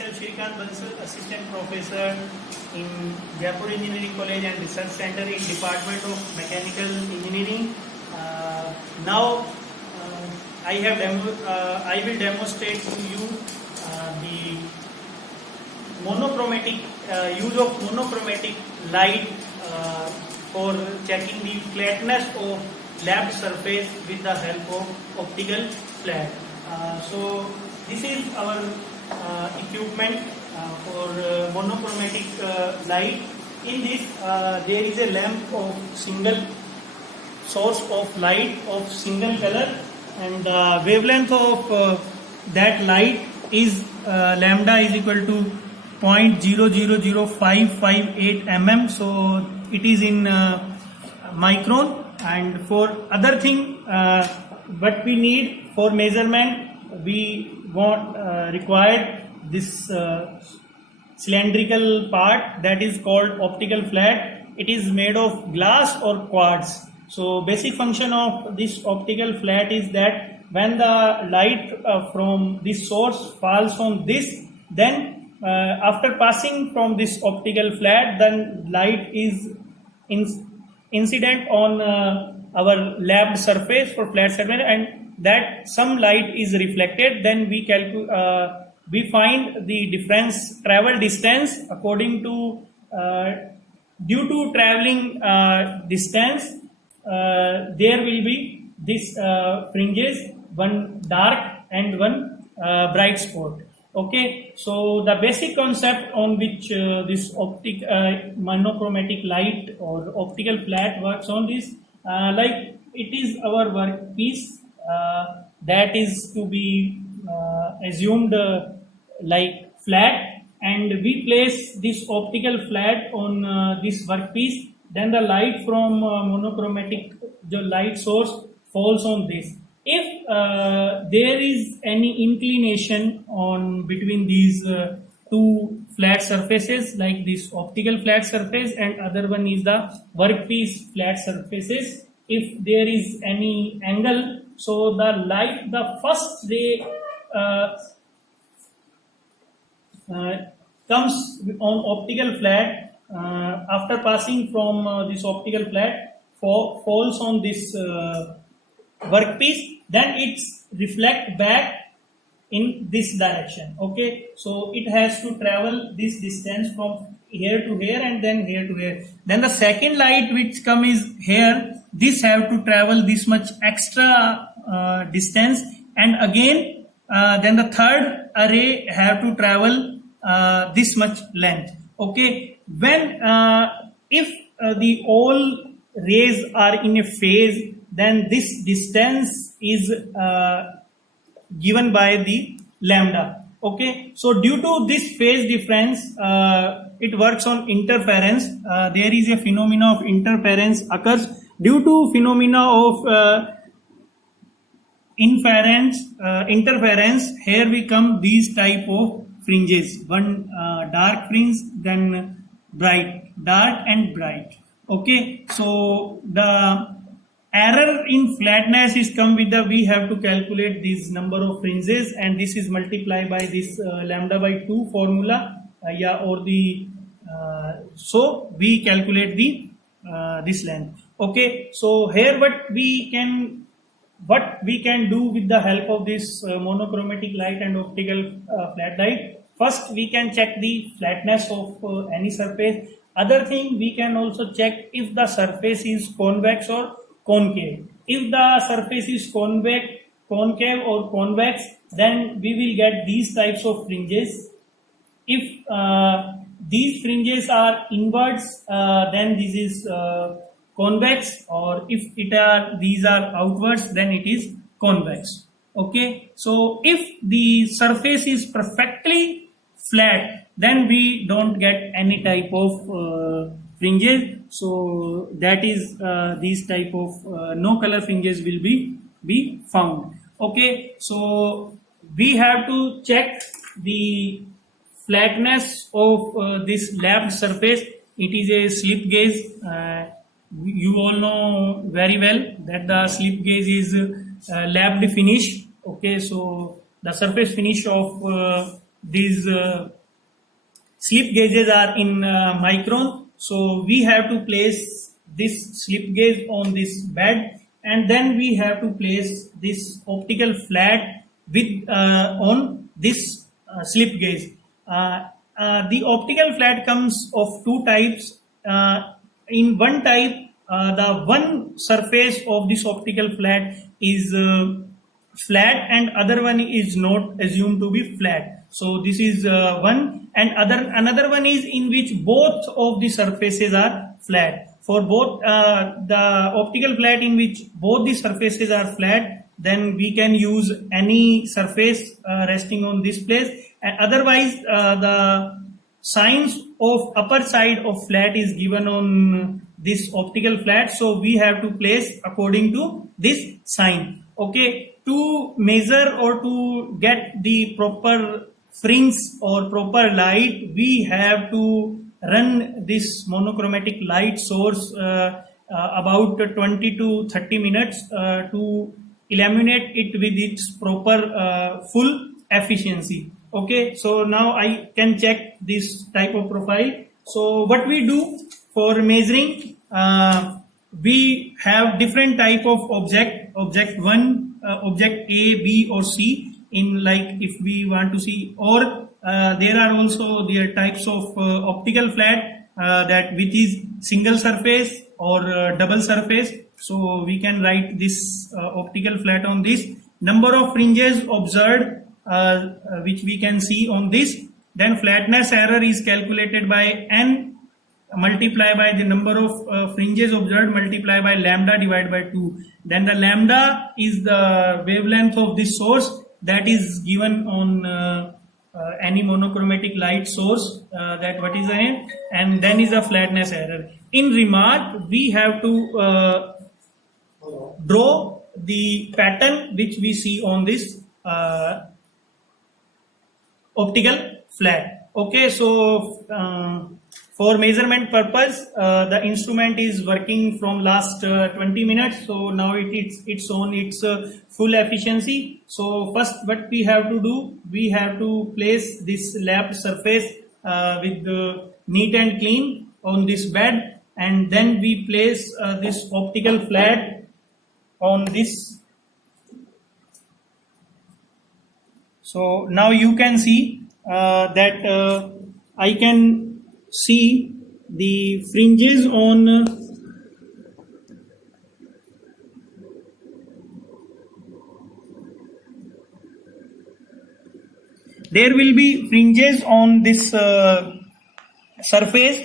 myself Shrikant Bansal, Assistant Professor in Jaipur Engineering College and Research Center in Department of Mechanical Engineering. Now I will demonstrate to you the monochromatic use of monochromatic light for checking the flatness of lapped surface with the help of optical flat. So this is our equipment for monochromatic light. In this there is a lamp of single source of light of single color, and wavelength of that light is lambda is equal to 0.000558 mm. So it is in micron. And for other thing what we need for measurement, we want required this cylindrical part that is called optical flat. It is made of glass or quartz. So basic function of this optical flat is that when the light from this source falls on this, then after passing from this optical flat, then light is incident on our lapped surface for flat surface, and that some light is reflected. Then we find the difference travel distance according to due to traveling distance there will be this fringes, one dark and one bright spot. Okay, so the basic concept on which this monochromatic light or optical flat works on this, like it is our workpiece that is to be assumed like flat, and we place this optical flat on this workpiece. Then the light from monochromatic, the light source falls on this. If there is any inclination on between these two flat surfaces, like this optical flat surface and other one is the workpiece flat surfaces, if there is any angle, so the light, the first ray comes on optical flat after passing from this optical flat falls on this workpiece, then it's reflect back in this direction. Okay, so it has to travel this distance from here to here and then here to here. Then the second light which come is here, this have to travel this much extra distance, and again then the third array have to travel this much length. Okay, when if the all rays are in a phase, then this distance is given by the lambda. Okay, so due to this phase difference, it works on interference. There is a phenomena of interference occurs. Due to phenomena of interference, here we come these type of fringes, one dark fringe, then bright, dark and bright. Okay, so the error in flatness is come with the, we have to calculate this number of fringes, and this is multiplied by this lambda by 2 formula, so we calculate the this length. Okay, so here what we can do with the help of this monochromatic light and optical flat light. First, we can check the flatness of any surface. Other thing, we can also check if the surface is convex or concave. If the surface is concave or convex, then we will get these types of fringes. If these fringes are inwards, then this is convex, or if these are outwards, then it is convex. Okay, so if the surface is perfectly flat, then we don't get any type of fringes. So that is these type of no color fringes will be found. Okay, so we have to check the flatness of this lapped surface. It is a slip gauge. You all know very well that the slip gauge is lapped finish. Okay, so the surface finish of these slip gauges are in micron. So we have to place this slip gauge on this bed, and then we have to place this optical flat with on this slip gauge. The optical flat comes of two types. In one type, the one surface of this optical flat is flat and other one is not assumed to be flat. So this is one, and another one is in which both of the surfaces are flat. For both the optical flat in which both the surfaces are flat, then we can use any surface resting on this place, and otherwise the signs of upper side of flat is given on this optical flat, so we have to place according to this sign. Okay, to measure or to get the proper fringe or proper light, we have to run this monochromatic light source about 20 to 30 minutes to illuminate it with its proper full efficiency. Okay, so now I can check this type of profile. So what we do for measuring, we have different type of object 1, object A, B or C, in like if we want to see, or there are also their types of optical flat that which is single surface or double surface. So we can write this optical flat on this. Number of fringes observed, which we can see on this. Then flatness error is calculated by n multiply by the number of fringes observed multiply by lambda divided by 2. Then the lambda is the wavelength of this source that is given on any monochromatic light source, that what is the name, and then is the flatness error. In remark, we have to draw the pattern which we see on this optical flat. Okay, so for measurement purpose, the instrument is working from last 20 minutes. So now it's on its full efficiency. So first what we have to do, we have to place this lapped surface with neat and clean on this bed, and then we place this optical flat on this. So now you can see that I can see the fringes on there will be fringes on this surface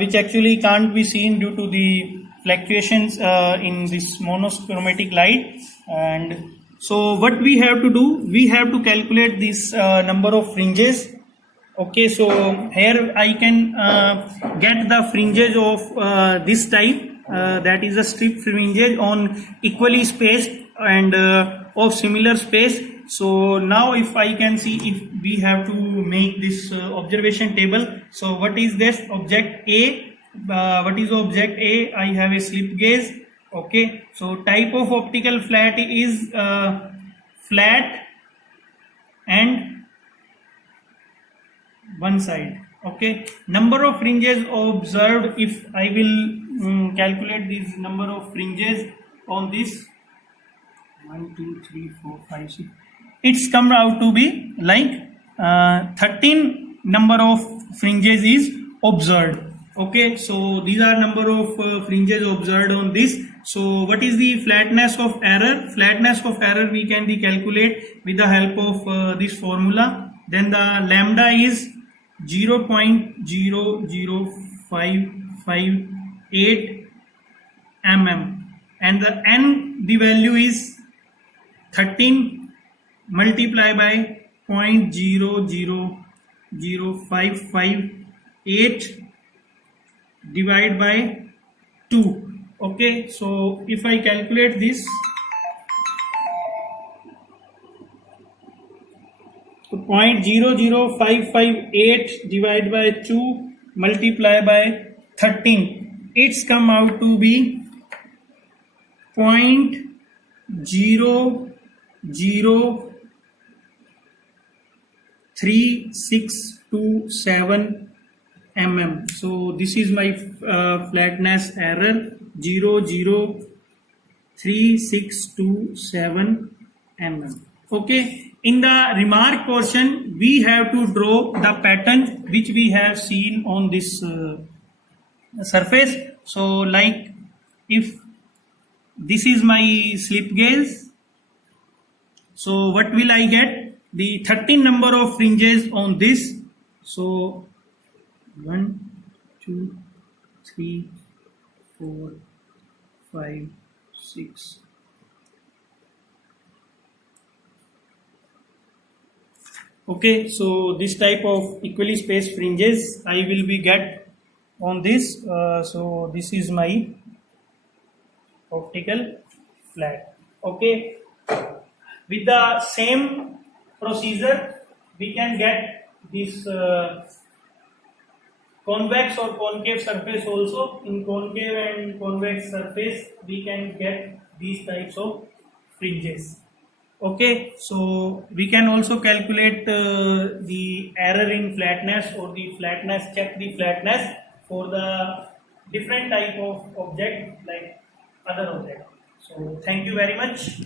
which actually can't be seen due to the fluctuations in this monochromatic light. And so what we have to do, we have to calculate this number of fringes. Okay, so here I can get the fringes of this type, that is a strip fringes on equally spaced and of similar space. So now if I can see, if we have to make this observation table. So what is this object A? What is object A? I have a slip gauge. Okay, so type of optical flat is flat and one side. Okay, number of fringes observed, if I will calculate this number of fringes on this 1 2 3 4 5 6, it's come out to be like 13 number of fringes is observed. Okay, so these are number of fringes observed on this. So what is the flatness of error? Flatness of error we can calculate with the help of this formula. Then the lambda is 0.00558 mm, and the n, the value is 13 multiplied by 0.00558 divided by 2. Okay, so if I calculate this, so 0.00558 divided by 2 multiplied by 13, it's come out to be 0.003 3627 mm. So this is my flatness error 0.03627 mm. Okay. In the remark portion, we have to draw the pattern which we have seen on this surface. So like if this is my slip gauge, so what will I get? The 13 number of fringes on this. So 1, 2, 3, 4, 5, 6. Okay, so this type of equally spaced fringes I will be get on this. So this is my optical flat. Okay, with the same procedure we can get this convex or concave surface also. In concave and convex surface we can get these types of fringes. Okay, so we can also calculate the error in flatness or the flatness, check the flatness for the different type of object like other object. So thank you very much.